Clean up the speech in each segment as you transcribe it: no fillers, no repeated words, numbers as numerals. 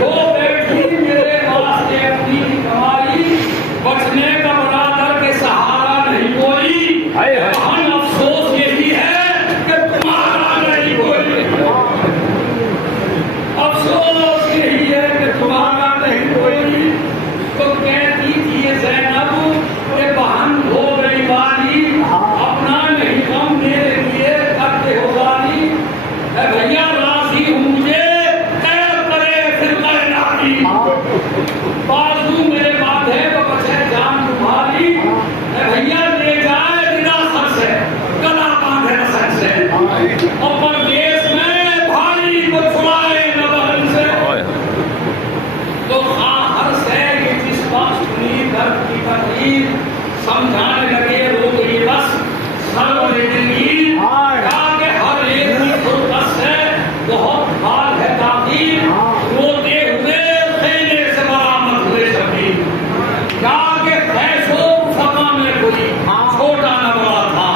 وہ بیٹھی میرے واسطے اپنی کمائی، بچنے کا برادر کے سہارا نہیں کوئی، بہن افسوس یہی ہے کہ تمہارا نہیں کوئی، افسوس یہی ہے کہ تمہارا نہیں کوئی۔ تو کہتی تھی یہ زینب کہ بہن ہو گئی والی، اپنا نہیں غم میرے لیے کرتے ہو والی، اے بھیا راضی ہوں مجھے قید کرے پھر قیدانی، بازو میرے باندھے تو بچے جان تمہاری، اے بھیا لے جائے بنا سر سے گلا باندھے سر سے، اور پردیس میں بھائی کو چھڑائے نہ بہن سے۔ تو ہر سے یہ جس بات سنی درد کی تقریر سمجھانے لگے رو گئی بس سرور دلگیر، کہا کہ ہر ایک کی فرقت سے بہت حال ہے تاخیر، روتے ہوئے خیمے سے برآمد ہوئے شبیر، کہا کہ خیش و فقہ میں کوئی چھوٹا نہ بڑا تھا،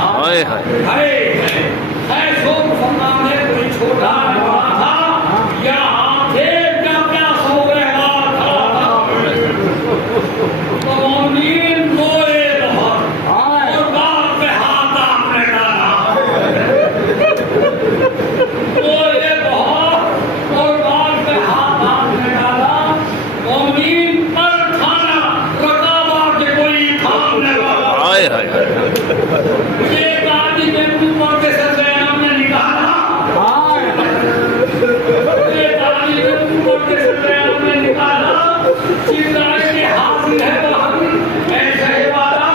خیش و فقہ میں کوئی چھوٹا نہ بڑا تھا، یہاں تھے کیا کیا سو رہوار تھا، تو مومنین روئے بہت اور باپ پہ ہاتھ آپ نے ڈالا، روئے بہت اور باپ پہ ہاتھ آپ نے ڈالا، مومنین پر کھانا رکابہ کے کوئی کھام نے والا، ایک آدمی کے اوپر کے سر زینب نے نکالا، ایک آدمی کے اوپر کے سر زینب نے نکالا، چلائے کہ حاضر ہے بہن اے شہوارا،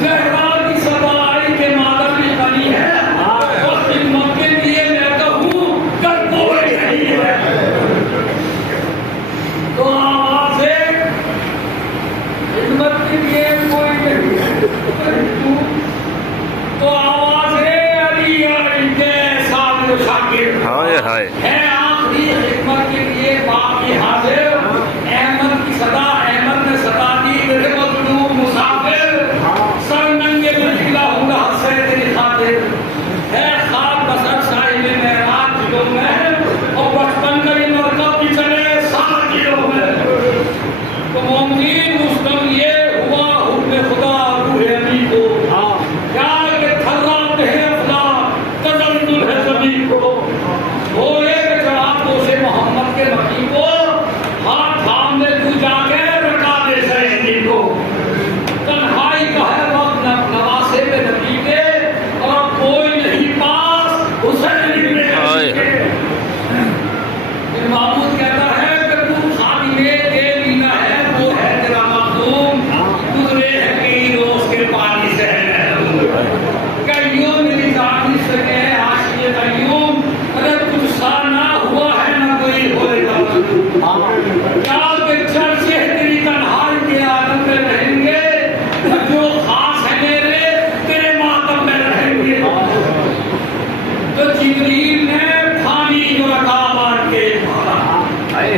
شہوار کی سواری کے مادر بھی غنی ہے، اور خدمت کے لیے میں کہوں کر کوئی نہیں ہے، تو آوازیں خدمت کے لیے کوئی نہیں ہے، تو آوازیں علی علی کے سامنے شاکر ہے آخری خدمت کے لیے باقی حاضر، احمد کی صدا احمد نے صدا دی میرے مظلوم مسافر، سر ننگے مجھلا ہوں گا حسرت خاطر، ہے خواب بسر صاحب معراج دلوں میں، اور بچپن کا یہ مرکب بھی چلے 7 دلوں میں، تو مومنین مسلم یہ ہوا حب خدا روح ابھی کو، کیا کہ تھراتے ہیں افلاک تزلزل ہے زمین کو، ہوئے کہ جوابوں سے محمد کے مکی کو، ہاتھ تھام دے تو جا کے رکا دے زیدی کو، تنہائی کا ہے وقت نواسے پہ نبی کے، اور کوئی نہیں پاس حسین ابن علی کے، معبود کہتا ہے کہ تو خادم لینا ہے وہ ہے تیرا مخدوم، گزرے ہے کئی روز کے پانی سے ہے محروم، قیوم میری ذاتی سے کہ عاشق قیوم، اگر کچھ سا نہ ہوا ہے نہ کوئی ہوئے گا یاد کہ چرچے تیری تنہائی کے عالم میں رہیں گے، جو خاص ہے میرے تیرے ماتم میں رہیں گے، تو جبریل نے تھانی جو رکابات کے بھارا،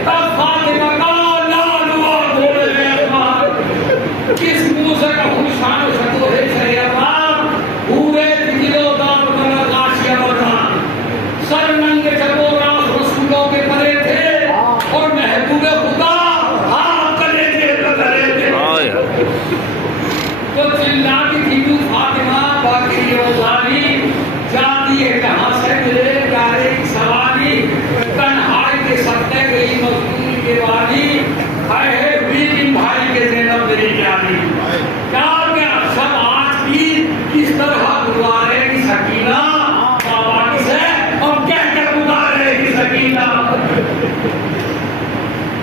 تب فاطمہ کا لال ہوا گھوڑے میں اخبار، کس منہ سے کہوں شان و شکو ہے شریعتار، بھورے دلو دار بنا غاشیہ بردان، سر ننگے چکو راز رسولوں کے پرے تھے، اور محبوب خدا ہاں کلے تھے بدلے تھے، تو چلاتی تھی تو فاطمہ باقی روزانی، جاتی ہے کہاں سے میرے پیارے کی سواری، تنہائی کے سکتے گئی مظلوم کے والی، ہے ہوئی دن بھائی کے زینب میری پیاری، کیا سب آج بھی کس طرح گزارے گی سکینہ، بابا سے اور کہہ کر گزارے گی سکینہ،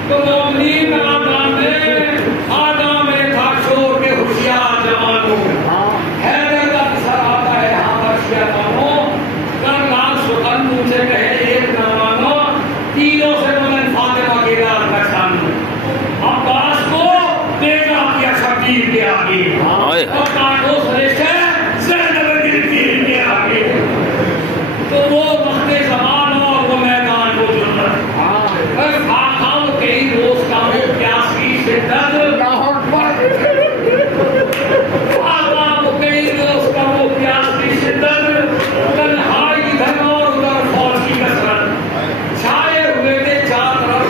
تو مومنین آدم میں تھا شور کے ہوشیار جوانوں، حیدر کا سر آتا ہے یہاں پر شیعہ بانوں، کر لال سخن مجھے کہے ایک نہ مانو، تینوں سے بلند فاطمہ کے لال پہچانو، عباس کو دیکھا کیا شبیر کے آگے، اور کانٹوں سے زینب گرفیر کے آگے، تو وہ وقت زمان اور وہ میدان کو جرت، آخاؤں کئی روز کا ہو پیاس کی شدت، آخاؤں کئی روز کا ہو پیاس کی شدت، تنہائی ادھر اور ادھر فوج کی کثرت، چھائے ہوئے تھے چار طرف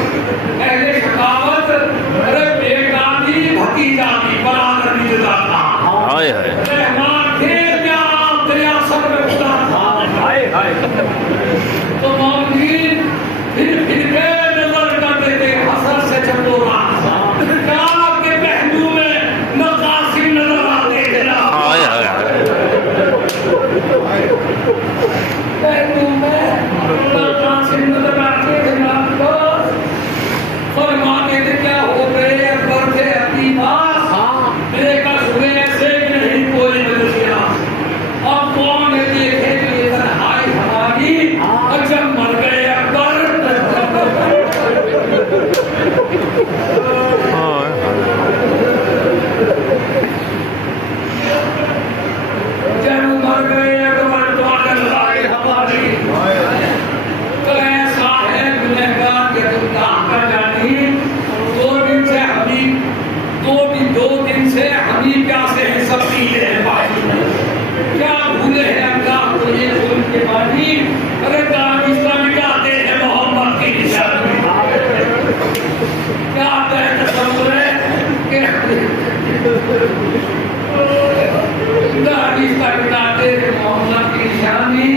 داڑھی کٹاتے محمد کی نشانی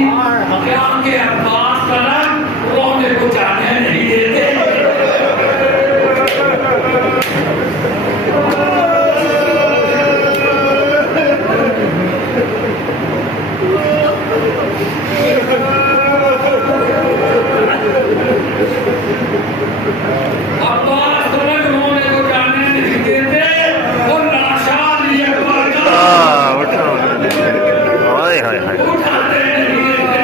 کیا کہ عباس کا رنگ رونے کو جانے نہیں دیتے. عباس رنگ رونے کو جانے نہیں دیتے اور ناشان یہ اٹھاتے نہیں دیتے.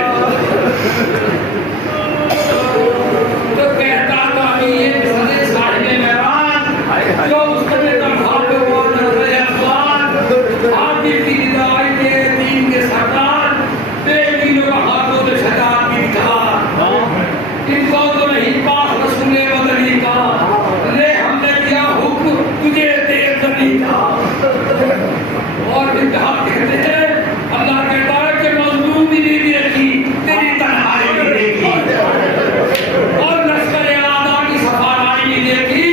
تو کہتا تھا کہ یہ سارے ساحل میران جو اس کے تنخواہ کو نظر افغان آدھی کی دعائی کے دین کے سردار بے دینوں کا ہاتھوں سے سجا کی دھار ان کو تو نہیں پاس رسول مدنی کا لے ہم نے دیا حکم تجھے دیر کرنی کا. اور انتہا کہتے ہیں اللہ کہتا ہے کہ مظلوم بھی نہیں دیکھی تیری تنہائی نہیں دیکھی اور لشکر اعلیٰ کی سفارائی نہیں دیکھی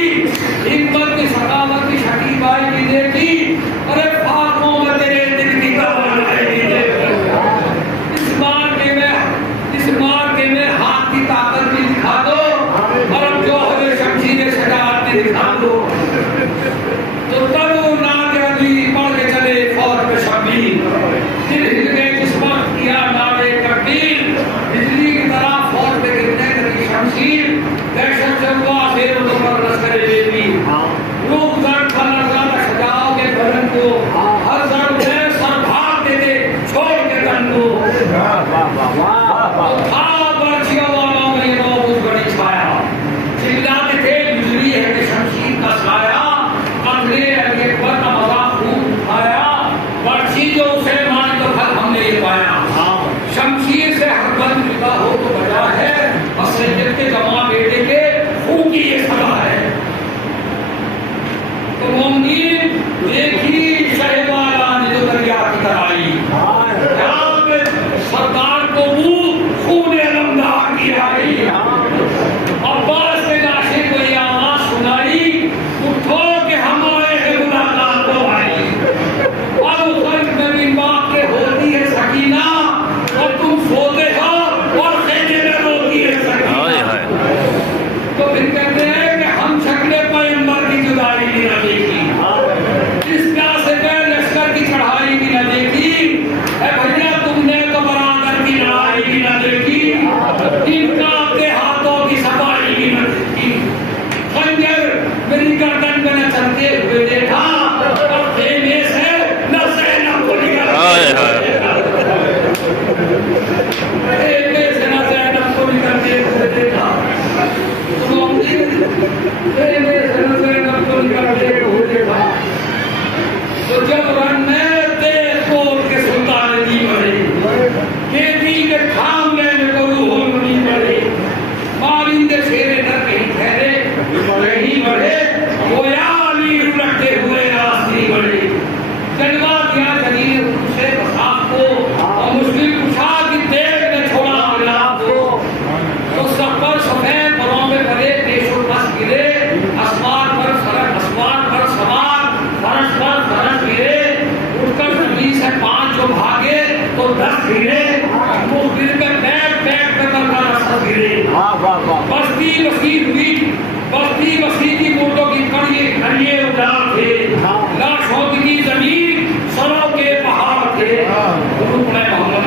حکمت کی ثقافت کی شکیبائی نہیں دیکھی ارے فاقوں میں تیرے دل کی توانائی نہیں دیکھی. اس مارکے میں ہاتھ کی طاقت بھی دکھا دو اور جوہر شمشیر شجاعت بھی دکھا دو تو تب وہ نعت علی پڑھ کے چلے فوج میں شبیر دل ہل کے جس وقت کیا نعرے تکبیر بجلی کی طرح فوج میں گرنے لگی شمشیر دہشت سے ہوا شیر و پر لشکر بیبی روح ضرب کا لگا شجاعوں کے بدن کو ہر ضرب میں سر بھاگ دیتے چھوڑ کے تن کو برچیوں والوں میں یہ روز بڑی چھایا چلاتے تھے بجلی ہے کہ شمشیر کا سایہ قتلے اگے پر نمازہ خوب اٹھایا برچی جو اسے مان تو پھر ہم نے یہ پایا شمشیر سے ہر بند جدا ہو تو بجا ہے مسجد کے جمع بیٹے کے خون کی یہ سزا ہے. تو مومنین دیکھی شہبالا نے جو دریا کی ترائی سردار کو منہ خون علمدار کی آئی عباس نے ناشد کو یہ آواز سنائی اٹھو کہ ہمارے کے ملاقات کو آئی اور اس وقت میں بھی باپ کے ہوتی ہے سکینہ اور تم سوتے ہو اور خیجے میں روتی ہے سکینہ. تو پھر کہتے ہیں کہ ہم شکل پیغمبر کی جدائی بھی نہ دیکھی اس کا سے لشکر کی چڑھائی بھی نہ دیکھی اے بھیا تم نے تو برادر کی لڑائی بھی نہ دیکھی ان کا اپنے ہاتھوں کی صفائی بھی نہ دیکھی خنجر میری گردن میں نہ چلتے ہوئے دیکھا اور خیمے سے نہ زینب کو نکلتے خیمے سے نہ زینب کو نکلتے ہوئے دیکھا خیمے سے نہ زینب کو نکلتے ہوئے دیکھا. تو جب رن میں تیز کھول کے سلطان جی بڑھے کھیتی کے کھام لینے کو روح نہیں بڑھے مارندے شیرے نہ کہیں ٹھہرے کہیں بڑھے گویا امیر رکھتے ہوئے راستی بڑھے جلوہ دیا جلیل سے بساق کو اور مسلم پوچھا کہ دیکھ نے چھوڑا اولاد کو تو سب پر سفید پروں میں پڑے پیش و پس گرے اسمان پر سوار فرش پر فرش گرے اٹھ کر زمین سے 5 جو بھاگے تو 10 گرے مخبر میں بیٹھ پہ کرنا رسا گرے بستی وسیع ہوئی بستی وسیع کی موٹوں کی کڑیے اجاڑ تھے لاشوں کی زمین سروں کے پہاڑ تھے حضور محمد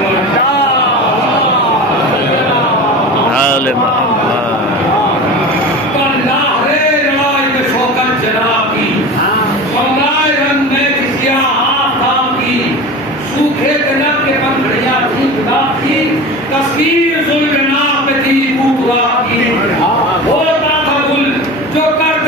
تصویر ظلم نام تھی بوٹوا کی ہوتا تھا گل جو کر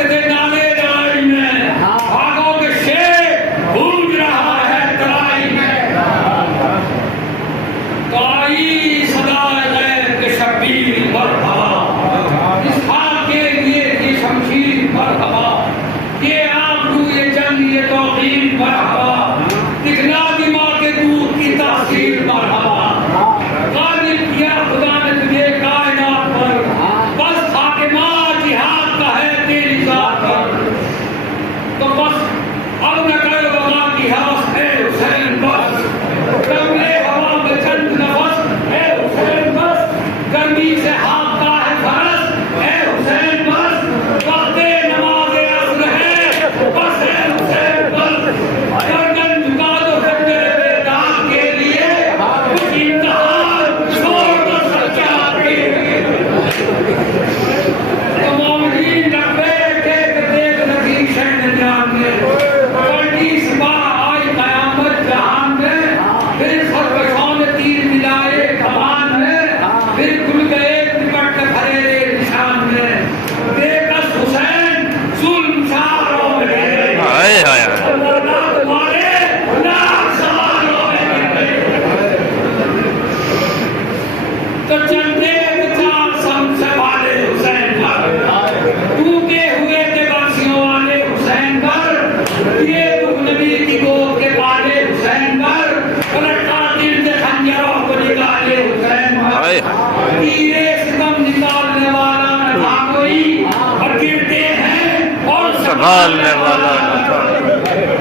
اور گرتے ہیں اور سنبھالنے والا نہ تھا۔